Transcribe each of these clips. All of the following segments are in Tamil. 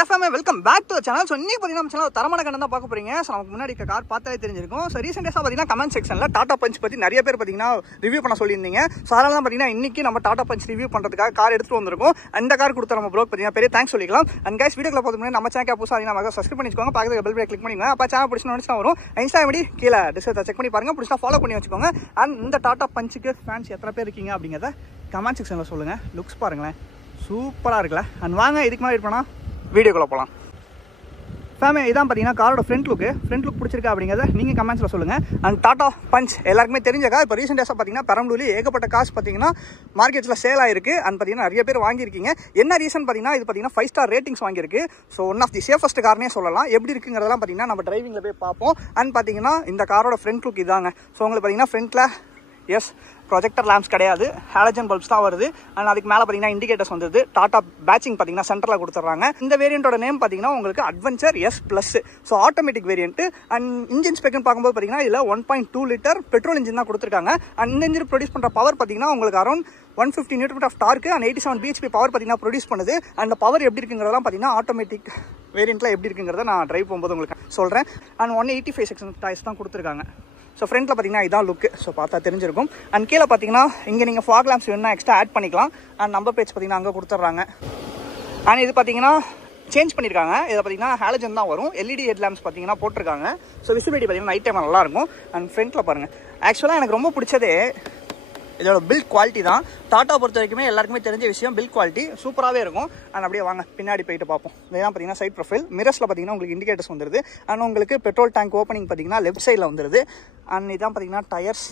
Welcome back to channel. So இன்னைக்கு பார்த்தீங்கன்னா நம்ம சேனல் தரமான கண்டம் தான் பார்க்க போறீங்க. ஸோ நமக்கு முன்னாடி கார் பார்த்தாலே தெரிஞ்சிருக்கும். ஸோ ரீசெண்ட் டேஸாக பார்த்தீங்கன்னா கமெண்ட் செக்ஷனில் டாடா பஞ்ச் பற்றி நிறைய பேர் பார்த்தீங்கன்னா ரிவ்யூ பண்ண சொல்லியிருந்தீங்க. ஸோ அதனால தான் பார்த்தீங்கன்னா இன்னைக்கு நம்ம டாடா பஞ்ச் ரிவ்யூ பண்ணுறதுக்காக கார் எடுத்துட்டு வந்திருக்கோம். அந்த கார் கொடுத்த நம்ம ப்ரோக் பார்த்தீங்கன்னா பெரிய தேங்க்ஸ் சொல்லிக்கலாம். அண்ட் கைஸ் வீடியோவில் பார்த்து நம்ம சேனல் புதுசாக நம்ம சப்ஸ்கிரைப் பண்ணிக்கோங்க. பக்கத்தில் பெல் பட்டன் கிளிக் பண்ணிக்கோங்க. அப்போ சேனல் பிடிச்சா நினச்சா வரும். இன்ஸ்டா ஐடி கீழே டிஸ்கிரிப்ஷன் செக் பண்ணி பாருங்க. பிடிச்சா ஃபாலோ பண்ணி வச்சுக்கோங்க. அண்ட் இந்த டாடா பஞ்சுக்கு ஃபேன்ஸ் எத்தனை பேர் இருக்கீங்க அப்படிங்கிறத கமெண்ட் செக்ஷனில் சொல்லுங்கள். லுக்ஸ் பாருங்களேன், சூப்பராக இருக்குல்ல. அண்ட் வாங்க இதுக்கு மேலே வெயிட் பண்ணால் வீடியோக்குள்ளே போகலாம். ஃபேமே இதான் பார்த்தீங்கன்னா காரோட ஃப்ரண்ட் லுக் பிடிச்சிருக்கா அப்படிங்கிறத நீங்கள் கமெண்ட்ஸில் சொல்லுங்கள். அண்ட் டாடா பஞ்ச் எல்லாருக்குமே தெரிஞ்ச கார். இப்போ ரீசெண்ட் டேஸாக பார்த்தீங்கன்னா பெரம்பலூரில் ஏகப்பட்ட காசு பார்த்தீங்கன்னா மார்க்கெட்டில் சேல் ஆயிருக்கு. அண்ட் பார்த்தீங்கன்னா நிறைய பேர் வாங்கியிருக்கீங்க. என்ன ரீசன் பார்த்தீங்கன்னா இது பார்த்தீங்கன்னா 5 ஸ்டார் ரேட்டிங்ஸ் வாங்கியிருக்கு. So one of the safest கார்னே சொல்லலாம். எப்படி இருக்குங்கிறதெல்லாம் பார்த்தீங்கன்னா நம்ம டிரைவிங்கில் போய் பார்ப்போம். அண்ட் பார்த்தீங்கன்னா இந்த காரோட ஃப்ரண்ட் லுக் இதாங்க. ஸோ உங்களுக்கு பார்த்தீங்கன்னா ஃப்ரண்ட்டில் எஸ் ப்ரொஜெக்டர் லேம்ப்ஸ் கிடையாது, ஹாலஜன் பல்ப்ஸ் தான் வருது. அண்ட் அதுக்கு மேலே பார்த்தீங்கன்னா இண்டிகேட்டர்ஸ் வந்துருது. டாடா பேட்சிங் பார்த்தீங்கன்னா சென்டரில் கொடுத்துட்றாங்க. இந்த வேரியண்ட்டோட நேம் பார்த்தீங்கன்னா உங்களுக்கு adventure S plus. So automatic variant. And engine ஸ்பெக்னு பார்க்கும்போது பார்த்தீங்கன்னா இதில் 1.2 லிட்டர் பெட்ரோல் இன்ஜின் தான் கொடுத்துருக்காங்க. அண்ட் இந்த இன்ஜின் ப்ரொடியூஸ் பண்ணுற பவர் பார்த்தீங்கன்னா உங்களுக்கு around 150 newton of torque and 87 bhp power பார்த்தீங்கன்னா ப்ரொடியூஸ் பண்ணுது. அந்த பவர் எப்படி இருக்குங்கிறதெல்லாம் பார்த்தீங்கன்னா ஆட்டோமேட்டிக் வேரியண்ட்டில் எப்படி இருக்குங்கிறத நான் ட்ரைவ் போகும்போது உங்களுக்கு சொல்கிறேன். அண்ட் 185 செக்ஷன் டயர்ஸ் தான் கொடுத்துருக்காங்க. ஸோ ஃப்ரண்ட்டில் பார்த்தீங்கன்னா இதான் லுக்கு. ஸோ பார்த்தா தெரிஞ்சிருக்கும். அண்ட் கீழே பார்த்தீங்கன்னா இங்கே நீங்கள் ஃபாக் லேம்ப்ஸ் வேணும்னா எக்ஸ்ட்ரா ஆட் பண்ணிக்கலாம். அண்ட் நம்பர் பேஜ் பார்த்தீங்கன்னா அங்கே கொடுத்துட்றாங்க. அண்ட் இது பார்த்தீங்கன்னா சேஞ்ச் பண்ணியிருக்காங்க. இதில் பார்த்தீங்கன்னா ஹாலஜன் தான் வரும். எல்இடி ஹெட் லேம்ப்ஸ் பார்த்தீங்கன்னா போட்டிருக்காங்க. ஸோ விசிபிலிட்டி பார்த்தீங்கன்னா நைட் டைம் நல்லாயிருக்கும். அண்ட் ஃப்ரண்ட்டில் பாருங்கள், ஆக்சுவலாக எனக்கு ரொம்ப பிடிச்சதே இதோட பில்ட் குவாலிட்டி தான். டாட்டா பொறுத்த வரைக்குமே எல்லாருக்குமே தெரிஞ்ச விஷயம் பில்ட் குவாலிட்டி சூப்பராகவே இருக்கும். அண்ட் அப்படியே வாங்க பின்னாடி போயிட்டு பார்ப்போம். இதெல்லாம் பார்த்தீங்கன்னா சைட் ப்ரொஃபைல் மிரர்ஸில் பார்த்தீங்கன்னா உங்களுக்கு இண்டிகேட்டர்ஸ் வந்துருது. அண்ட் உங்களுக்கு பெட்ரோல் டேங்க் ஓப்பனிங் பார்த்தீங்கன்னா லெஃப்ட் சைடில் வந்துருது. அண்ட் இதான் பார்த்தீங்கன்னா டயர்ஸ்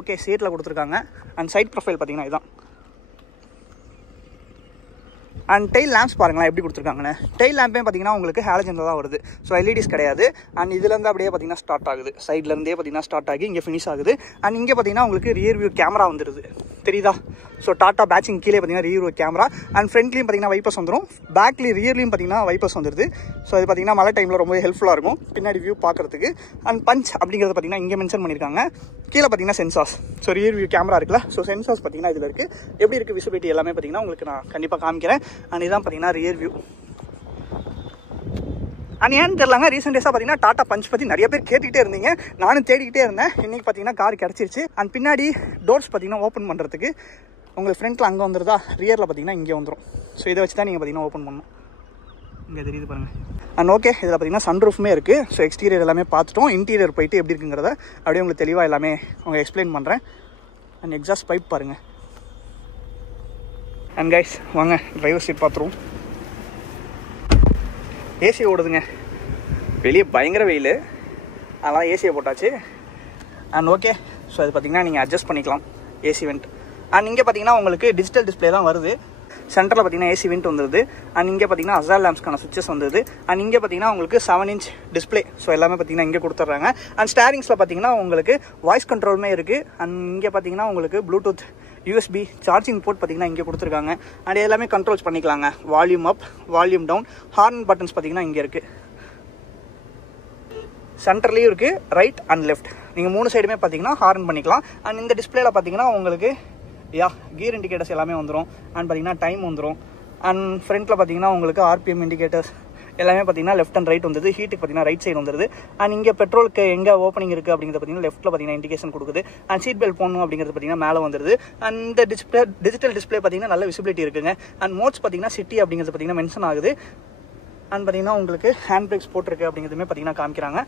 ஓகே சீட்டில் கொடுத்துருக்காங்க. அண்ட் சைட் ப்ரொஃபைல் பார்த்தீங்கன்னா இதான். அண்ட் டெயில் லேம்ப்ஸ் பாருங்களேன் எப்படி கொடுத்துருக்காங்கன்னு. டெயில் லேம்பே பார்த்தீங்கன்னா உங்களுக்கு ஹாலஜனில் தான் வருது. ஸோ எல்இடிஸ் கிடையாது. அண்ட் இதுலேருந்து அப்படியே பார்த்தீங்கன்னா ஸ்டார்ட் ஆகுது. சைட்லேருந்தே பார்த்தீங்கன்னா ஸ்டார்ட் ஆகி இங்கே ஃபினிஷ் ஆகுது. அண்ட் இங்கே பார்த்தீங்கன்னா உங்களுக்கு ரியர் வியூ கேமரா வந்துருது, தெரியுதா? ஸோ டாட்டா பேட்சிங் கீழே பார்த்தீங்கன்னா ரியர் வியூ கேமரா. அண்ட் ஃப்ரண்ட்லேயும் பார்த்தீங்கன்னா வைப்பர்ஸ் வந்துடும். பேக்லேயும் ரியர்லையும் பார்த்தீங்கன்னா வைப்பர்ஸ் வந்துருது. ஸோ இது பார்த்தீங்கன்னா மழை டைமில் ரொம்ப ஹெல்ப்ஃபுல்லாக இருக்கும் பின்னாடி வியூ பார்க்குறதுக்கு. அண்ட் பஞ்ச் அப்படிங்கிறது பார்த்தீங்கன்னா இங்கே மென்ஷன் பண்ணியிருக்காங்க. கீழே பார்த்தீங்கன்னா sensors. So rear view camera இருக்குல்ல, ஸோ சென்சார்ஸ் பார்த்தீங்கன்னா இதில் இருக்குது. எப்படி இருக்குது விசிபிலிட்டி எல்லாமே பார்த்தீங்கன்னா உங்களுக்கு நான் கண்டிப்பாக காமிக்கிறேன். அண்ட் இதான் பார்த்தீங்கன்னா ரியர் வியூ. அண்ட் ஏன்னு தெரியலாங்க, ரீசெண்ட் டேஸாக பார்த்தீங்கன்னா டாடா பஞ்ச் பற்றி நிறைய பேர் கேட்டுக்கிட்டே இருந்தீங்க. நானும் தேடிக்கிட்டே இருந்தேன். இன்றைக்கி பார்த்தீங்கன்னா கார் கிடச்சிருச்சு. அண்ட் பின்னாடி டோர்ஸ் பார்த்தீங்கன்னா ஓப்பன் பண்ணுறதுக்கு உங்களுக்கு ஃப்ரண்ட்டில் அங்கே வந்துருதா, ரியரில் பார்த்தீங்கன்னா இங்கே வந்துடும். ஸோ இதை வச்சு தான் நீங்கள் பார்த்தீங்கன்னா ஓப்பன் பண்ணணும். இங்கே தெரியுது பாருங்கள். அண்ட் ஓகே இதில் பார்த்தீங்கன்னா சன்ரூஃப்மே இருக்குது. ஸோ எக்ஸ்டீரியர் எல்லாமே பார்த்துட்டோம். இன்டீரியர் போயிட்டு எப்படி இருக்குங்கிறத அப்படியே உங்களுக்கு தெளிவாக எல்லாமே அவங்க எக்ஸ்பிளைன் பண்ணுறேன். அண்ட் எக்ஸாஸ்ட் பைப் பாருங்கள். அண்ட் கைஸ் வாங்க டிரைவர் சீட் பார்த்துருவோம். ஏசி ஓடுதுங்க, வெளியே பயங்கர வெயில், அதனால் ஏசியை போட்டாச்சு. அண்ட் ஓகே ஸோ அது பார்த்தீங்கன்னா நீங்கள் அட்ஜஸ்ட் பண்ணிக்கலாம் ஏசி வெண்ட். அண்ட் இங்கே பார்த்தீங்கன்னா உங்களுக்கு டிஜிட்டல் டிஸ்பிளே தான் வருது. சென்டரில் பார்த்தீங்கன்னா ஏசி வெண்ட் வந்துருது. அண்ட் இங்கே பார்த்தீங்கன்னா அசால் லேம்ப்ஸ்க்கான சுவிச்சஸ் வந்துருது. அண்ட் இங்கே பார்த்தீங்கன்னா உங்களுக்கு 7 inch டிஸ்பிளே. ஸோ எல்லாமே பார்த்தீங்கன்னா இங்கே கொடுத்துட்றாங்க. அண்ட் ஸ்டேரிங்ஸில் பார்த்தீங்கன்னா உங்களுக்கு வாய்ஸ் கண்ட்ரோலுமே இருக்குது. அண்ட் இங்கே பார்த்தீங்கன்னா உங்களுக்கு ப்ளூடூத் யூஎஸ்பி சார்ஜிங் போர்ட் பார்த்தீங்கன்னா இங்கே கொடுத்துருக்காங்க. அண்ட் எல்லாமே கண்ட்ரோல்ஸ் பண்ணிக்கலாங்க. Volume up, volume down, horn buttons பார்த்தீங்கன்னா இங்கே இருக்குது. சென்டர்லேயும் இருக்குது, ரைட் அண்ட் லெஃப்ட். நீங்கள் 3 சைடுமே பார்த்தீங்கன்னா ஹார்ன் பண்ணிக்கலாம். அண்ட் இந்த டிஸ்பிளேல பார்த்தீங்கன்னா உங்களுக்கு கியர் இண்டிகேட்டர்ஸ் எல்லாமே வந்துடும். அண்ட் பார்த்தீங்கன்னா டைம் வந்துடும். அண்ட் ஃப்ரண்ட்டில் பார்த்தீங்கன்னா உங்களுக்கு ஆர்பிஎம் இண்டிகேட்டர்ஸ் எல்லாமே பார்த்தீங்கன்னா லெஃப்ட் அண்ட் ரைட் வந்துருது. ஹீட்டுக்கு பார்த்தீங்கன்னா ரைட் சைடு வந்துருது. அண்ட் இங்கே பெட்ரோலுக்கு எங்கே ஓப்பனிங் இருக்குது அப்படிங்கிறது பார்த்தீங்கன்னா லெஃப்ட்டில் பார்த்தீங்கன்னா இண்டிகேஷன் கொடுக்குது. அண்ட் சீட் பெல்ட் போடணும் அப்படிங்கிறது பார்த்தீங்கன்னா மேலே வந்துருது. அண்ட் இந்த டிஜிட்டல் டிஸ்பிளே பார்த்தீங்கன்னா நல்ல விசிபிலிட்டி இருக்குங்க. அண்ட் மோட்ஸ் பார்த்தீங்கன்னா சிட்டி அப்படிங்கிறது பார்த்தீங்கன்னா மென்ஷன் ஆகுது. அண்ட் பார்த்தீங்கன்னா உங்களுக்கு ஹேண்ட் பிரேக்ஸ் போட்டிருக்கு அப்படிங்கிறதுமே பார்த்தீங்கன்னா காமிக்கிறாங்க.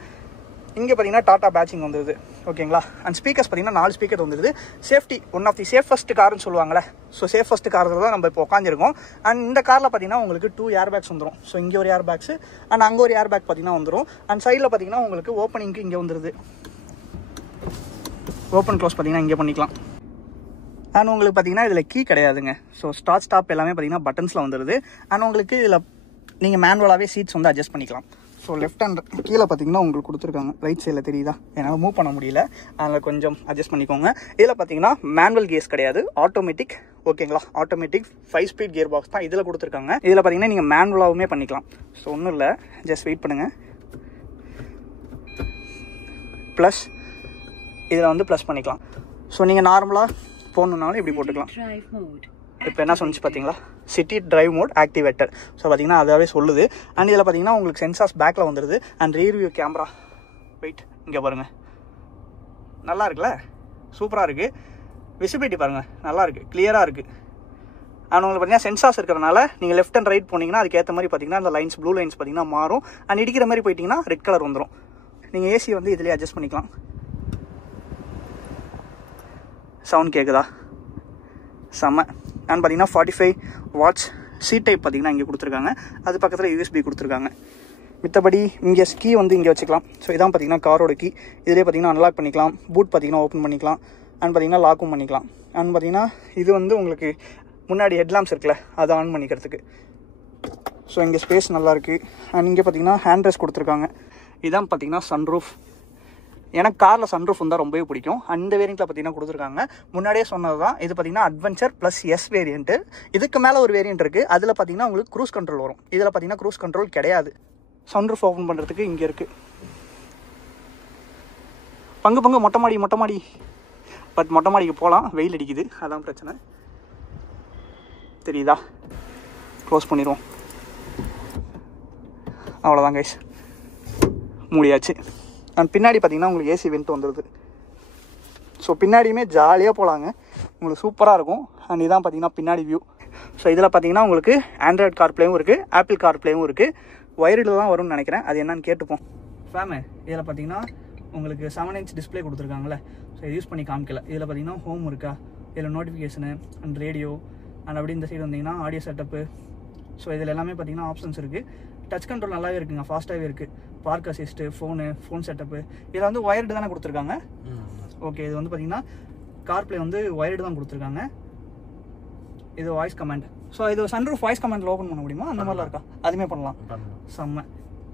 இங்கே பார்த்தீங்கன்னா டாட்டா பேட்சிங் வந்துருது, ஓகேங்களா. அண்ட் ஸ்பீக்கர்ஸ் பார்த்தீங்கன்னா 4 ஸ்பீக்கர் வந்துருது. Safety one of the safest கார்னு சொல்லுவாங்களே, ஸோ சேஃபஸ்ட் காரில் தான் நம்ம இப்போ உட்காந்துருக்கோம். அண்ட் இந்த காரில் பார்த்தீங்கன்னா உங்களுக்கு 2 ஏர் பேக்ஸ் வந்துடும். ஸோ இங்கே ஒரு ஏர் பேக்ஸ் அண்ட் அங்கே ஒரு ஏர் பேக் பார்த்தீங்கன்னா வந்துடும். அண்ட் சைடில் பார்த்தீங்கன்னா உங்களுக்கு ஓப்பனிங்க்கு இங்கே வந்துருது. ஓப்பன் க்ளோஸ் பார்த்தீங்கன்னா இங்கே பண்ணிக்கலாம். அண்ட் உங்களுக்கு பார்த்தீங்கன்னா இதில் கீ கிடையாதுங்க. ஸோ ஸ்டார்ட் ஸ்டாப் எல்லாமே பார்த்தீங்கன்னா பட்டன்ஸில் வந்துருது. அண்ட் உங்களுக்கு இதில் நீங்கள் மேனுவலாகவே சீட்ஸ் வந்து அட்ஜஸ்ட் பண்ணிக்கலாம். ஸோ லெஃப்ட் ஹேண்ட் கீழே பார்த்தீங்கன்னா உங்களுக்கு கொடுத்துருக்காங்க. ரைட் சைடில் தெரியுதா, என்னால் மூவ் பண்ண முடியல, அதில் கொஞ்சம் அட்ஜஸ்ட் பண்ணிக்கோங்க. இதில் பார்த்தீங்கன்னா மேனுவல் கியர்ஸ் கிடையாது, ஆட்டோமேட்டிக், ஓகேங்களா. ஆட்டோமேட்டிக் 5 ஸ்பீட் கியர் பாக்ஸ் தான் இதில் கொடுத்துருக்காங்க. இதில் பார்த்தீங்கன்னா நீங்கள் மேனுவலாகவுமே பண்ணிக்கலாம். ஸோ ஒன்றும் இல்லை, ஜஸ்ட் வெயிட் பண்ணுங்கள். ப்ளஸ் இதில் வந்து ப்ளஸ் பண்ணிக்கலாம். ஸோ நீங்கள் நார்மலாக போகணுன்னாலும் இப்படி போட்டுக்கலாம். இப்போ என்ன சொன்னிச்சு பார்த்தீங்களா, city drive mode activated. So பார்த்தீங்கன்னா அதாவே சொல்லுது. அண்ட் இதில் பார்த்தீங்கன்னா உங்களுக்கு சென்சார்ஸ் பேக்கில் வந்துடுது. And rear view camera, wait இங்கே பாருங்கள், நல்லா இருக்குல்ல, சூப்பராக இருக்குது. விசிபிலிட்டி பாருங்கள், நல்லா இருக்குது, கிளியராக இருக்குது. அண்ட் உங்களுக்கு பார்த்தீங்கன்னா சென்சார்ஸ் இருக்கிறனால நீங்கள் லெஃப்ட் அண்ட் ரைட் போனீங்கன்னா அதுக்கேற்ற மாதிரி பார்த்தீங்கன்னா அந்த லைன்ஸ், ப்ளூ லைன்ஸ் பார்த்தீங்கன்னா மாறும். அண்ட் இடிக்கிற மாதிரி போயிட்டீங்கன்னா ரெட் கலர் வந்துடும். நீங்கள் ஏசி வந்து இதிலே அட்ஜஸ்ட் பண்ணிக்கலாம். சவுண்ட் கேட்குதா, செம்ம. அண்ட் பார்த்தீங்கன்னா 45 வாட்ஸ் சீட் டைப் பார்த்தீங்கன்னா இங்கே கொடுத்துருக்காங்க. அது பக்கத்தில் யூஎஸ்பி கொடுத்துருக்காங்க. மித்தபடி இங்கே கீ வந்து இங்கே வச்சுக்கலாம். ஸோ இதான் பார்த்தீங்கன்னா காரோட கீ. இதிலே பார்த்தீங்கன்னா அன்லாக் பண்ணிக்கலாம். பூட் பார்த்தீங்கன்னா ஓப்பன் பண்ணிக்கலாம். அண்ட் பார்த்தீங்கன்னா லாக்கும் பண்ணிக்கலாம். அண்ட் பார்த்தீங்கன்னா இது வந்து உங்களுக்கு முன்னாடி ஹெட்லாம்ப்ஸ் இருக்குல்ல, அதை ஆன் பண்ணிக்கிறதுக்கு. ஸோ இங்கே ஸ்பேஸ் நல்லாயிருக்கு. அண்ட் இங்கே பார்த்தீங்கன்னா ஹேண்ட் ரெஸ்ட் கொடுத்துருக்காங்க. இதான் பார்த்தீங்கன்னா சன்ரூஃப். எனக்கு காரில் சன்ரூஃப் இருந்தால் ரொம்பவே பிடிக்கும். அந்த வேரியண்ட்டில் பார்த்தீங்கன்னா கொடுத்துருக்காங்க. முன்னாடியே சொன்னது தான். இது பார்த்தீங்கன்னா அட்வென்ச்சர் ப்ளஸ் எஸ் வேரியண்ட்டு. இதுக்கு மேலே ஒரு வேரியண்ட் இருக்குது. அதில் பார்த்தீங்கன்னா உங்களுக்கு க்ரூஸ் கண்ட்ரோல் வரும். இதில் பார்த்தீங்கன்னா க்ரூஸ் கண்ட்ரோல் கிடையாது. சன்ரூஃப் ஓப்பன் பண்ணுறதுக்கு இங்கே இருக்குது. பங்கு மொட்டை மாடி. பட் மொட்டை மாடிக்கு போகலாம், வெயில் அடிக்குது, அதான் பிரச்சனை. தெரியுதா, க்ளோஸ் பண்ணிடுவோம். அவ்வளோதான் கைஸ், மூடியாச்சு. அண்ட் பின்னாடி பார்த்தீங்கன்னா உங்களுக்கு ஏசி வெண்ட் வந்துடுது. ஸோ பின்னாடியுமே ஜாலியாக போகலாங்க, உங்களுக்கு சூப்பராக இருக்கும். அண்ட் இதான் பார்த்தீங்கன்னா பின்னாடி வியூ. ஸோ இதில் பார்த்தீங்கன்னா உங்களுக்கு ஆண்ட்ராய்டு கார்ப்ளேவும் இருக்குது, ஆப்பிள் கார்ப்ளேவும் இருக்குது. ஒயரில் தான் வரும்னு நினைக்கிறேன், அது என்னன்னு கேட்டுப்போம். ஃபேமு இதில் பார்த்தீங்கன்னா உங்களுக்கு 7 inch டிஸ்பிளே கொடுத்துருக்காங்களே. ஸோ இது யூஸ் பண்ணி காமிக்கல. இதில் பார்த்தீங்கன்னா ஹோம் இருக்கா, இதில் நோட்டிஃபிகேஷனு அண்ட் ரேடியோ. அண்ட் அப்படி இந்த சைடு வந்தீங்கன்னா ஆடியோ செட்டப்பு. ஸோ இதில் எல்லாமே பார்த்தீங்கன்னா ஆப்ஷன்ஸ் இருக்குது. டச் கண்ட்ரோல் நல்லாவே இருக்குங்க, ஃபாஸ்ட்டாகவே இருக்குது. Park assist, phone setup. இதில் வந்து ஒயர்டு தானே கொடுத்துருக்காங்க. ஓகே, இது வந்து பார்த்தீங்கன்னா கார்ப்ளே வந்து ஒயர்டு தான் கொடுத்துருக்காங்க. இது வாய்ஸ் கமாண்ட். ஸோ இது சன்ரூஃப் வாய்ஸ் கமாண்டில் ஓப்பன் பண்ண முடியுமா? அந்த மாதிரிலாம் இருக்கா? அதுவுமே பண்ணலாம், செம்ம.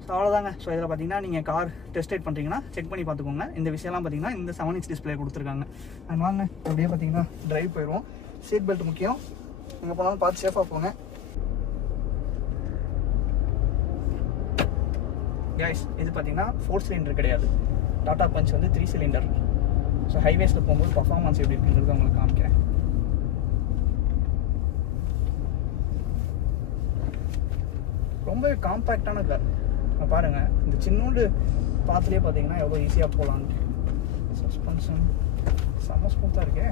ஸோ அவ்வளோதாங்க. ஸோ இதில் பார்த்தீங்கன்னா நீங்கள் கார் டெஸ்ட் ரைட் பண்ணுறீங்கன்னா செக் பண்ணி பார்த்துக்கோங்க. இந்த விஷயம்லாம் பார்த்தீங்கன்னா இந்த 7 inch டிஸ்பிளே கொடுத்துருக்காங்க. அண்ட் வாங்க அப்படியே பார்த்தீங்கன்னா டிரைவ் போயிடுவோம். சீட் பெல்ட் முக்கியம், எங்கே போனாலும் பார்த்து சேஃபாக போங்க. கைஸ் இது பார்த்தீங்கன்னா 4 சிலிண்டர் கிடையாது, டாடா பஞ்ச் வந்து 3 சிலிண்டர். ஸோ ஹைவேஸில் போகும்போது பர்ஃபார்மன்ஸ் எப்படி இருக்குன்றது உங்களுக்கு காமிக்கிறேன். ரொம்பவே காம்பேக்டான கார் பாருங்கள். இந்த சின்னோண்டு பார்த்துலேயே பார்த்தீங்கன்னா எவ்வளோ ஈஸியாக போகலான்னு. சஸ்பென்ஷன் செம்ம ஸ்மூத்தாக இருக்கே.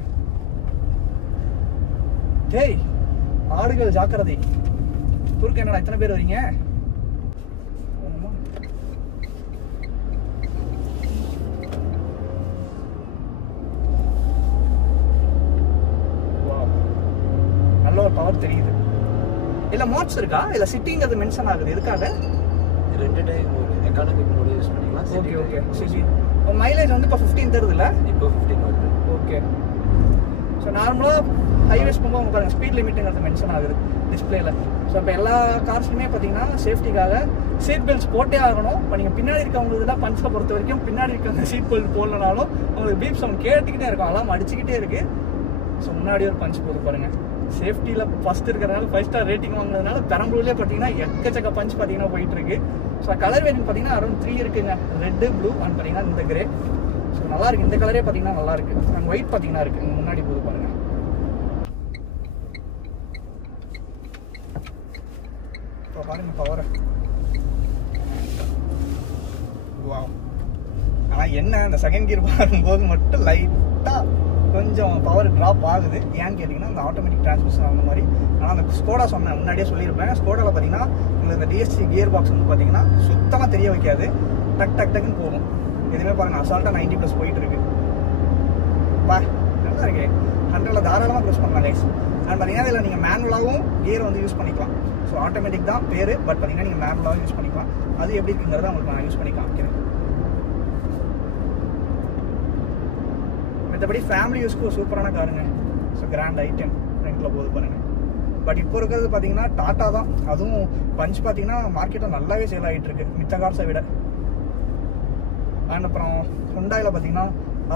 டேய் ஆடுகள் ஜாக்கிரதை, குறுக்க என்னடா எத்தனை பேர் வரீங்க? நல்ல ஒரு பவர் தெரியுது. இல்ல மோட்ஸ் இருக்கா, இல்ல சிட்டிங்கிறது மென்ஷன் ஆகுது எதுக்காக? ரெண்டு டைம் ஒரு எக்கானமிக் மோட் யூஸ் பண்ணிக்கலாம். Okay okay. சிசி மைலேஜ் வந்து இப்போ 15 தருது இல்ல? இப்போ 15 வருது. ஓகே. ஸோ நார்மலாக ஹைவேஸ் போகும்போது அவங்க பாருங்கள் ஸ்பீட் லிமிட்டுங்கிறது மென்ஷன் ஆகுது டிஸ்பிளேல. ஸோ இப்போ எல்லா கார்ஸ்லையுமே பார்த்தீங்கன்னா சேஃப்டிக்காக சீட் பெல்ட்ஸ் போட்டே ஆகணும். இப்போ நீங்கள் பின்னாடி இருக்கவங்க இதெல்லாம் பஞ்சில் பொறுத்த வரைக்கும் பின்னாடி இருக்க அந்த சீட் பெல்ட் போடலனாலும் உங்களுக்கு பீப் சவுண்ட் கேட்டுக்கிட்டே இருக்கும், அலாம் அடிச்சுக்கிட்டே இருக்கு. ஸோ முன்னாடி ஒரு பஞ்ச் போது பாருங்க. சேஃப்டியில் ஃபர்ஸ்ட் இருக்கிறனால 5 ஸ்டார் ரேட்டிங் வாங்கினதுனால பெரம்பலூர்லேயே பார்த்தீங்கன்னா எக்கச்சக்க பஞ்ச் பார்த்தீங்கன்னா போயிட்டு இருக்கு. ஸோ கலர் வேரியன்ட் பார்த்தீங்கன்னா அரௌண்ட் 3 இருக்குங்க, ரெட்டு, ப்ளூ அண்ட் பார்த்தீங்கன்னா இந்த கிரே. ஸோ நல்லா இருக்கு, இந்த கலரே பார்த்தீங்கன்னா நல்லா இருக்கு. அண்ட் ஒயிட் பார்த்தீங்கன்னா இருக்கு, முன்னாடி போது பாருங்க. இப்போ பாருங்க பவர். வாவ். ஆனால் என்ன இந்த செகண்ட் கியர் பாரும்போது மட்டும் லைட்டாக கொஞ்சம் பவர் ட்ராப் ஆகுது. ஏன்னு கேட்டிங்கன்னா இந்த ஆட்டோமேட்டிக் டிரான்ஸ்மிஷன் அந்த மாதிரி. ஆனால் அந்த ஸ்கோடா சொன்னேன் முன்னாடியே சொல்லியிருப்பேன். ஸ்கோடாவில் பார்த்தீங்கன்னா உங்களுக்கு இந்த டிஎஸ்சி கியர் பாக்ஸ் வந்து பார்த்தீங்கன்னா சுத்தமாக தெரிய வைக்காது, டக் டக் டக்குன்னு போகும். எதுவுமே பாருங்கள் அசால்ட்டாக 90+ போயிட்டு இருக்கு. பா நல்லா இருக்கு, 100ல் தாராளமாக க்ரூஸ் பண்ணலாம் கைஸ். அண்ட் பார்த்தீங்கன்னா இதில் நீங்கள் மேனுவலாகவும் கியர் வந்து யூஸ் பண்ணிக்கலாம். ஸோ ஆட்டோமேட்டிக் தான் பேர், பட் பார்த்தீங்கன்னா நீங்கள் மேனுவலாகவும் யூஸ் பண்ணிக்கலாம். அது எப்படி இருக்குங்கிறத உங்களுக்கு நான் யூஸ் பண்ணி காமிக்கிறேன். மற்றபடி ஃபேமிலி யூஸ்க்கு ஒரு சூப்பரான காருங்க. ஸோ கிராண்ட் ஐட்டம் ஃப்ரண்ட்டில் போது பாருங்கள். பட் இப்போ இருக்கிறது பார்த்தீங்கன்னா டாட்டா தான். அதுவும் பஞ்ச் பார்த்தீங்கன்னா மார்க்கெட்டில் நல்லாவே சேல் ஆகிட்டு இருக்கு மித்த கார்ஸை விட. அண்ட் அப்புறம் ஹுண்டாயில் பார்த்தீங்கன்னா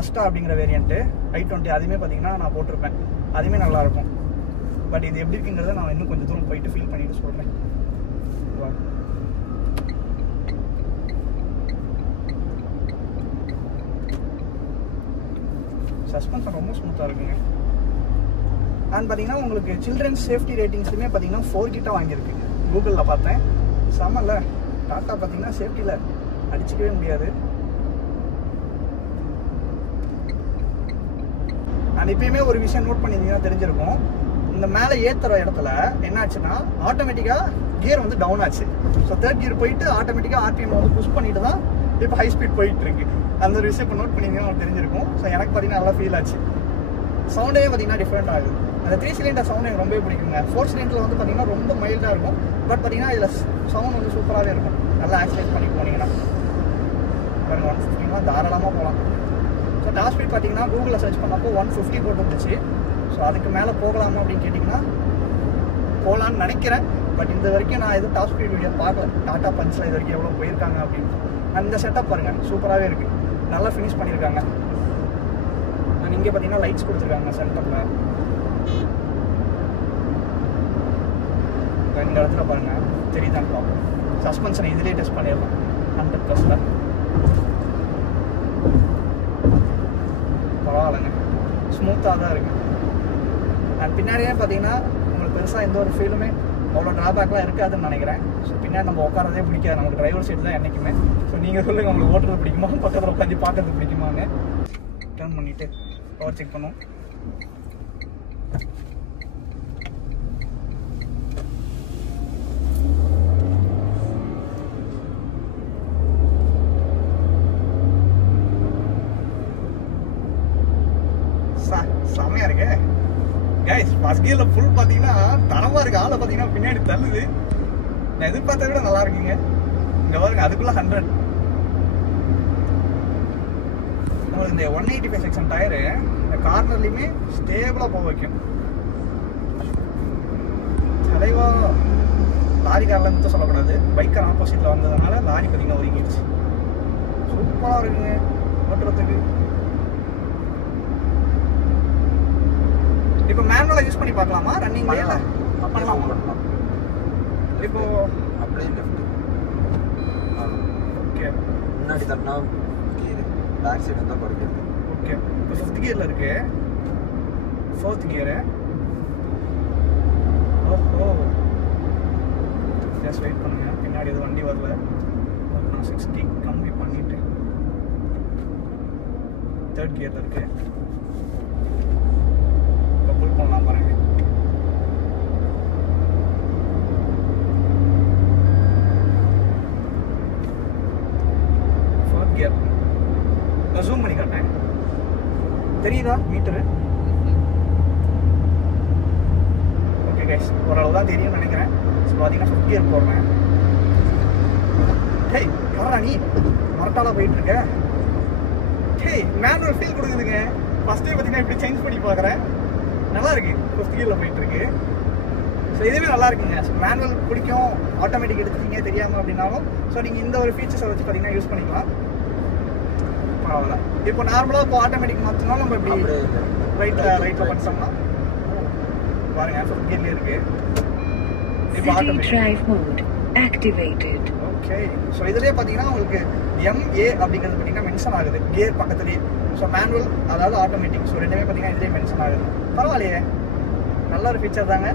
அஸ்டா அப்படிங்கிற வேரியண்ட்டு i20 அதுவுமே பார்த்தீங்கன்னா நான் போட்டிருப்பேன், அதுவுமே நல்லாயிருக்கும். பட் இது எப்படி இருக்குங்கிறத நான் இன்னும் கொஞ்சம் தூரம் போயிட்டு ஃபீல் பண்ணிட்டு சொல்கிறேன். சஸ்பென்ஷன் ரொம்ப ஸ்மூத்தாக இருக்குங்க. அண்ட் பார்த்தீங்கன்னா உங்களுக்கு சில்ட்ரன்ஸ் சேஃப்டி ரேட்டிங்ஸ்லுமே பார்த்தீங்கன்னா 4 கிட்ட வாங்கியிருக்கு. கூகுளில் பார்த்தேன். செம்மல்ல டாட்டா பார்த்தீங்கன்னா சேஃப்டியில் அடிச்சிக்கவே முடியாது. அண்ட் இப்பயுமே ஒரு விஷயம் நோட் பண்ணியிருந்தீங்கன்னா தெரிஞ்சிருக்கும், இந்த மேலே ஏற்றுற இடத்துல என்ன ஆச்சுன்னா ஆட்டோமேட்டிக்காக கியர் வந்து டவுன் ஆச்சு. ஸோ 3rd கியர் போயிட்டு ஆட்டோமேட்டிக்காக ஆர்பிஎம் வந்து புஷ் பண்ணிட்டு தான் இப்போ ஹை ஸ்பீட் போயிட்டு இருக்கு. அந்த ஒரு விஷயம் இப்போ நோட் பண்ணிங்கன்னா உங்களுக்கு தெரிஞ்சிருக்கும். ஸோ எனக்கு பார்த்தீங்கன்னா நல்லா ஃபீல் ஆச்சு. சவுண்டே பார்த்தீங்கன்னா டிஃப்ரெண்ட் ஆகுது. அந்த 3 சிலிண்டர் சவுண்ட் எனக்கு ரொம்பவே பிடிக்குங்க. 4 சிலிண்டரில் வந்து பார்த்தீங்கன்னா ரொம்ப மைல்டாக இருக்கும். பட் பார்த்தீங்கன்னா இதில் சவுண்ட் வந்து சூப்பராகவே இருக்கும். நல்லா ஆக்சிலேட் பண்ணி போனீங்கன்னா பாருங்க 150 தாராளமாக போகலாம். ஸோ டாப் ஸ்பீட் பார்த்தீங்கன்னா கூகுளில் சர்ச் பண்ணப்போ 150 போட்டு இருந்துச்சு. ஸோ அதுக்கு மேலே போகலாமா அப்படின்னு கேட்டிங்கன்னா போகலான்னு நினைக்கிறேன். பட் இந்த வரைக்கும் நான் எதுவும் டாப் ஸ்பீட் வீடியோ பார்க்கல. டாட்டா பஞ்சில் இது வரைக்கும் எவ்வளோ போயிருக்காங்க அப்படின்னு. அந்த செட்டப் பாருங்கள் சூப்பராகவே இருக்குது. நல்லா ஃபினிஷ் பண்ணியிருக்காங்க. அண்ட் இங்கே பார்த்தீங்கன்னா லைட்ஸ் கொடுத்துருக்காங்க சென்டரில். இந்த இடத்துல பாருங்கள் தெரியுதான் பார்ப்போம். சஸ்பென்ஷனை இதிலே டெஸ்ட் பண்ணிடலாம் 100%. பரவாயில்லைங்க, ஸ்மூத்தாக தான் இருக்குது. அண்ட் பின்னாடியே பார்த்தீங்கன்னா உங்களுக்கு பெருசாக எந்த ஒரு ஃபீலுமே அவ்வளோ ட்ராபேக்லாம் இருக்காதுன்னு நினைக்கிறேன். ஸோ பின்னாடி நம்ம உட்காரதே பிடிக்காது. நமக்கு டிரைவர் சீட் தான் என்றைக்குமே. ஸோ நீங்கள் சொல்லுங்கள் உங்களுக்கு ஓட்டுறது பிடிக்குமா, பக்கத்தில் உட்காந்து பார்க்கறது பிடிக்குமான்னு. டர்ன் பண்ணிவிட்டு பவர் செக் பண்ணுவோம். செம்மையா இருக்கு கைஸ். ஃபர்ஸ்ட் கியர்ல ஃபுல் பாத்தீங்கன்னா தரமா இருக்கு. ஆளை பாத்தீங்கன்னா பின்னாடி தள்ளுது. நான் எதிர்பார்த்த விட நல்லா இருக்குங்க. இங்க பாருங்க அதுக்குள்ள 100. உங்களுக்கு இந்த 185 செக்ஷன் டயரு இந்த கார்னர்லயுமே ஸ்டேபிளா போக வைக்கும். தலைவா லாரி கார்ல இருந்து சொல்லக்கூடாது, பைக்கர் ஆப்போசிட்ல வந்ததுனால லாரி பாத்தீங்கன்னா ஒதுங்கிடுச்சு. சூப்பரா இருக்குங்க ஓட்டுறதுக்கு. இப்போ மேனுவலா யூஸ் பண்ணி பார்க்கலாமா ரன்னிங்ல? இல்ல பண்ணலாம். இப்போ அப்படியே லெஃப்ட் ஓகே முன்னாடி தட்டினா கியர், பேக் சைடு வந்தா குறைக்கிறது. ஓகே இப்போ 5th கியர்ல இருக்கு. 4th gear. ஓஹோ ஜஸ்ட் வெயிட் பண்ணுங்க, பின்னாடி எதுவும் வண்டி வரல. நான் 60 கம்மி பண்ணிட்டு 3rd கியர்ல இருக்கு. புல் பண்ணலாம் பாருங்க. ஃபோர்த் கியர் நான் ஜூம் பண்ணி காட்டேன். தெரியுதா மீட்டரு? ஓகே கைஸ், ஓரளவு தான் தெரியும்னு நினைக்கிறேன். ஸோ பார்த்தீங்கன்னா 5th கியர் போடுறேன். ஹேய் யாரா நீ மரட்டாலாக போயிட்டு இருக்க? ஹேய் மேனுவல் ஃபீல் கொடுக்குதுங்க. ஃபர்ஸ்ட் டைம் பார்த்தீங்கன்னா இப்படி சேஞ்ச் பண்ணி பார்க்குறேன். நல்லா இருக்கு. 5th கியர்ல போயிட்டு இருக்கு. ஸோ இதுவே நல்லா இருக்குங்க. மேனுவல் பிடிக்கும், ஆட்டோமேட்டிக் எடுத்துட்டீங்க தெரியாம அப்படின்னாலும் ஸோ நீங்கள் இந்த ஒரு ஃபீச்சர்ஸை வச்சு பார்த்தீங்கன்னா யூஸ் பண்ணிக்கலாம். பரவாயில்ல. இப்போ நார்மலாக இப்போ ஆட்டோமேட்டிக் மாற்றினாலும் நம்ம இப்படி ரைட்டில் பண்ணிட்டோம்னா பாருங்க 5th கியர்லேயே இருக்கு. இப்போ ஆட்டோமேட்டிக் ஆக்டிவேட்டட். ஓகே ஸோ இதுலேயே பார்த்தீங்கன்னா உங்களுக்கு MA அப்படிங்கிறது பார்த்தீங்கன்னா மென்ஷன் ஆகுது கியர் பக்கத்துலேயே. ஸோ மேனுவல் அதாவது ஆட்டோமேட்டிக், ஸோ ரெண்டுமே பார்த்தீங்கன்னா இதுலேயே மென்ஷன் ஆகுது. பரவாயில்லையே, நல்ல ஒரு ஃபீச்சர் தாங்க.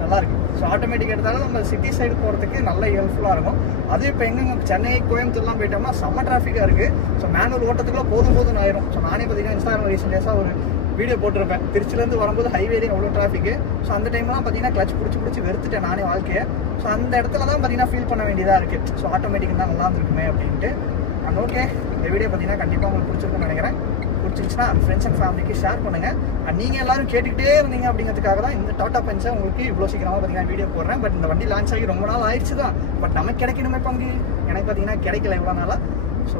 நல்லா இருக்கு. ஸோ ஆட்டோமேட்டிக் எடுத்தாலும் நம்ம சிட்டி சைடு போகிறதுக்கு நல்ல ஹெல்ப்ஃபுல்லாக இருக்கும். அது இப்போ எங்கெங்க சென்னை கோயம்புத்தூர்லாம் போயிட்டோம்னா செம்ம டிராஃபிக்காக இருக்குது. ஸோ மேனுவல் ஓட்டத்துக்குள்ள போதும் ஆயிரும். ஸோ நானே பார்த்தீங்கன்னா இன்ஸ்டாகிராம் ரீசெண்ட் டேஸாக ஒரு வீடியோ போட்டிருப்பேன். திருச்சிலேருந்து வரும்போது ஹைவேலே அவ்வளோ டிராஃபிக்கு. ஸோ அந்த டைம்லாம் பார்த்தீங்கன்னா கிளச் பிடிச்சி வெறுத்துட்டேன் நானே வாழ்க்கையை. ஸோ அந்த இடத்துல தான் பார்த்தீங்கன்னா ஃபீல் பண்ண வேண்டியதாக இருக்குது. ஸோ ஆட்டோமேட்டிக் தான் நல்லா இருந்துருக்குமே அப்படின்ட்டு. அண்ட் ஓகே இந்த வீடியோ பார்த்தீங்கன்னா கண்டிப்பாக உங்களுக்கு பிடிச்சிருக்குன்னு நினைக்கிறேன். பிடிச்சிருந்துச்சுன்னா ஃப்ரெண்ட்ஸ் அண்ட் ஃபேமிலிக்கு ஷேர் பண்ணுங்கள். அண்ட் நீங்கள் எல்லாரும் கேட்டுக்கிட்டே இருந்தீங்க அப்படிங்கிறதுக்காக தான் இந்த டாட்டா பஞ்சை உங்களுக்கு இவ்வளோ சீக்கிரமாக பார்த்தீங்கன்னா வீடியோ போடுறேன். பட் இந்த வண்டி லான்ச் ஆகி ரொம்ப நாள் ஆயிடுச்சு தான். பட் நமக்கு கிடைக்கணுமே பங்கு. எனக்கு பார்த்தீங்கன்னா கிடைக்கல இவ்வளோ நாளாக. ஸோ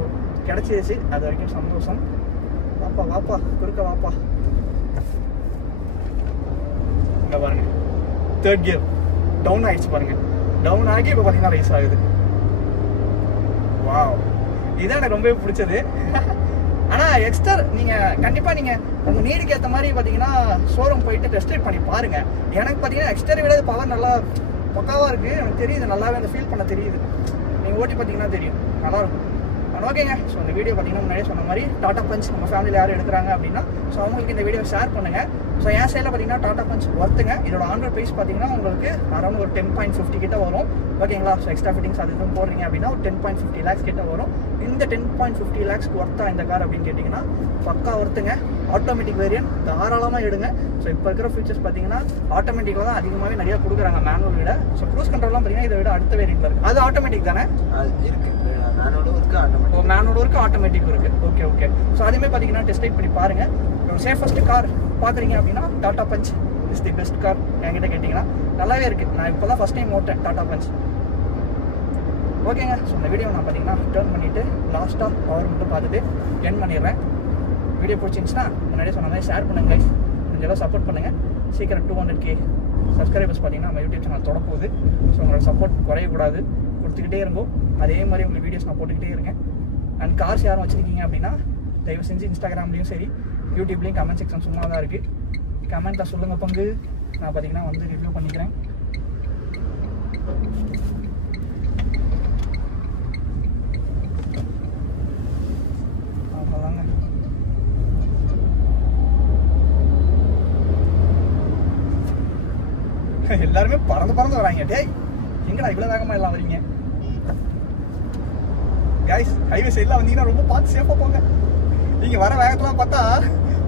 கிடைச்சிருச்சு, அது வரைக்கும் சந்தோஷம். வாப்பா குறுக்க வாப்பா. இங்கே பாருங்க 3rd கியர் டவுன் ஆயிடுச்சு பாருங்க. டவுன் ஆகி இப்போ பார்த்தீங்கன்னா ரைஸ் ஆகுது. வாவ், இதுதான் எனக்கு ரொம்பவே பிடிச்சது. ஆனால் எக்ஸ்ட்ரா நீங்கள் கண்டிப்பாக நீங்கள் உங்கள் நீடுக்கு ஏற்ற மாதிரி பார்த்தீங்கன்னா ஷோரூம் போயிட்டு டெஸ்ட் ட்ரைவ் பண்ணி பாருங்கள். எனக்கு பார்த்தீங்கன்னா எக்ஸ்டர் விட பவர் நல்லா பக்காவாக இருக்குது. எனக்கு தெரியுது, நல்லாவே அந்த ஃபீல் பண்ண தெரியுது. நீங்கள் ஓட்டி பார்த்தீங்கன்னா தெரியும், நல்லாயிருக்கும். ஓகேங்க. ஸோ இந்த வீடியோ பார்த்தீங்கன்னா முன்னாடியே சொன்ன மாதிரி டாடா பஞ்ச் நம்ம ஃபேமிலியில் யாரும் எடுக்கிறாங்க அப்படின்னா ஸோ அவங்களுக்கு இந்த வீடியோ ஷேர் பண்ணுங்கள். ஸோ என் சைடில் பார்த்தீங்கன்னா டாடா பஞ்ச் ஒர்த்துங்க. இதோட ஆன்லைன் ப்ரைஸ் பார்த்தீங்கன்னா உங்களுக்கு அரௌண்ட் ஒரு 10.50 கிட்ட வரும். ஓகேங்களா? ஸோ எக்ஸ்ட்ரா ஃபிட்டிங்ஸ் அது இதுவும் போடுறீங்க அப்படின்னா ஒரு 10.50 lakhs கிட்ட வரும். இந்த 10.50 lakhs ஒர்த்தா இந்த கார் அப்படின்னு கேட்டிங்கன்னா பக்கா ஒர்த்துங்க. ஆட்டோமேட்டிக் வேரியன்ட் தாராளமாக எடுங்க. ஸோ இப்போ இருக்கிற ஃபீச்சர்ஸ் பார்த்தீங்கன்னா ஆட்டோமேட்டிக்கில் தான் அதிகமாகவே நிறைய கொடுக்குறாங்க மேனுவல் விட. ஸோ க்ரூஸ் கண்ட்ரோல்லாம் பார்த்தீங்கன்னா இதை விட அடுத்த வேரியன்ட்ல இருக்குது. அது ஆட்டோமேட்டிக் தானே இருக்கு, மேனுவலும் இருக்கு, ஆட்டோமேட்டிக். மேனுவலும் இருக்குது, ஆட்டோமேட்டிக் இருக்குது. Okay okay. ஸோ அதுவுமே பார்த்தீங்கன்னா டெஸ்ட் ரைட் பண்ணி பாருங்கள். ஒரு சேஃபஸ்ட் கார் பார்க்குறீங்க அப்படின்னா Tata Punch is the best car என்கிட்ட கேட்டிங்கன்னா நல்லாவே இருக்குது. நான் இப்போ தான் ஃபஸ்ட் டைம் ஓட்டேன் டாடா பஞ்ச். ஓகேங்க. ஸோ இந்த வீடியோ நான் பார்த்தீங்கன்னா டர்ன் பண்ணிவிட்டு லாஸ்ட்டாக பவர் மட்டும் பார்த்துட்டு என் பண்ணிடுறேன். வீடியோ பிடிச்சிருந்துச்சுன்னா முன்னாடியே சொன்ன மாதிரி ஷேர் பண்ணுங்க கைஸ். கொஞ்சம் சப்போர்ட் பண்ணுங்கள். சீக்கிரம் 200K சப்ஸ்கிரைபர்ஸ் பார்த்தீங்கன்னா நம்ம யூடியூப் சேனல் தொடப்போகுது. ஸோ உங்களோட சப்போர்ட் குறையக்கூடாது, கொடுத்துக்கிட்டே இருந்தோம். அதே மாதிரி உங்களுக்கு வீடியோஸ் நான் போட்டுக்கிட்டே இருக்கேன். அண்ட் கார்ஸ் யாரும் வச்சுருக்கீங்க அப்படின்னா தயவு செஞ்சு இன்ஸ்டாகிராம்லேயும் சரி யூடியூப்லேயும் கமெண்ட் செக்ஷன் சும்மா தான் இருக்குது. கமெண்ட்டில் சொல்லுங்கள் பங்கு, நான் பார்த்தீங்கன்னா வந்து ரிவ்யூ பண்ணிக்கிறேன். அவ்வளோதாங்க. எல்லாருமே பறந்து பறந்து வராங்க. டேய் எங்கடா இவ்வளோ வேகமாக எல்லாம் வரீங்க கைஸ்? ஹைவே சைடில் வந்தீங்கன்னா ரொம்ப பார்த்து சேஃபாக போங்க. நீங்கள் வர வேகத்தெலாம் பார்த்தா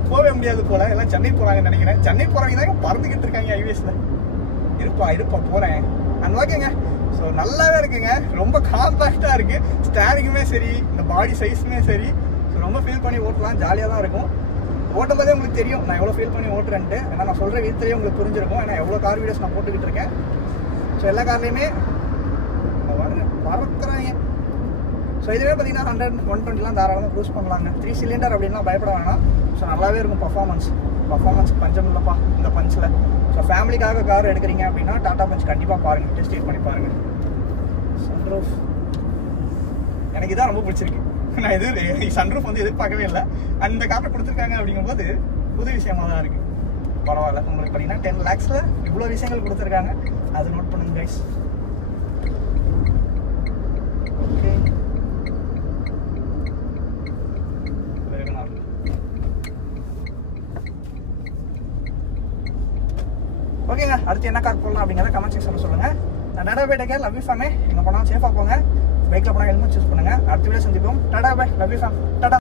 போகவே முடியாது போல. எல்லாம் சென்னை போகிறாங்கன்னு நினைக்கிறேன். சென்னை போகிறவங்க தாங்க பறந்துக்கிட்டு இருக்காங்க ஹைவேஸில். இருப்பா போகிறேன். அந்த ஓகேங்க. ஸோ நல்லாவே இருக்குங்க. ரொம்ப காம்பேக்டாக இருக்குது. ஸ்டேரிங்குமே சரி, இந்த பாடி சைஸுமே சரி. ஸோ ரொம்ப ஃபீல் பண்ணி ஓட்டலாம், ஜாலியாக தான் இருக்கும். ஓட்டும் போதே உங்களுக்கு தெரியும் நான் எவ்வளோ ஃபீல் பண்ணி ஓட்டுறேன்ட்டு. ஏன்னா நான் சொல்கிற விதத்துலேயே உங்களுக்கு புரிஞ்சிருக்கும். ஏன்னா எவ்வளோ கார் வீடியோஸ் நான் போட்டுக்கிட்டு இருக்கேன். ஸோ எல்லா கார்லேயுமே பறக்குறாங்க. ஸோ இதுவே பார்த்தீங்கன்னா 100, 120 தாராளமாக க்ரூஸ் பண்ணலாங்க. 3 சிலிண்டர் அப்படின்னா பயப்பட வேணாம். ஸோ நல்லாவே இருக்கும் பர்ஃபார்மன்ஸ் பஞ்சம் இல்லைப்பா இந்த பஞ்சில். ஸோ ஃபேமிலிக்காக கார் எடுக்கிறீங்க அப்படின்னா டாடா பஞ்ச் கண்டிப்பாக பாருங்கள், டெஸ்ட் ரைட் பண்ணி பாருங்கள். சன்ரூஃப் எனக்கு இதான் ரொம்ப பிடிச்சிருக்கு. நான் இது சன்ரூஃப் வந்து எதிர்பார்க்கவே இல்லை. அந்த காரை கொடுத்துருக்காங்க அப்படிங்கும்போது புது விஷயமா தான் இருக்குது. பரவாயில்ல. உங்களுக்கு பார்த்தீங்கன்னா 10 lakhsல இவ்வளோ விஷயங்கள் கொடுத்துருக்காங்க. அது நோட் பண்ணுங்க கைஸ். ஓகே ஓகேங்க. அடுத்து என்ன கார் போடலாம் அப்படிங்கிறத கமெண்ட் செக்ஷனில் சொல்லுங்கள். நான் tata bye, take care, love you ஃபேமே. எங்கே போனாலும் சேஃபாக போங்க. பைக்கில் போனால் ஹெல்மெட் சூஸ் பண்ணுங்கள். அடுத்த வீடியோ சந்திப்போம். Tata bye, love you fam. Tata.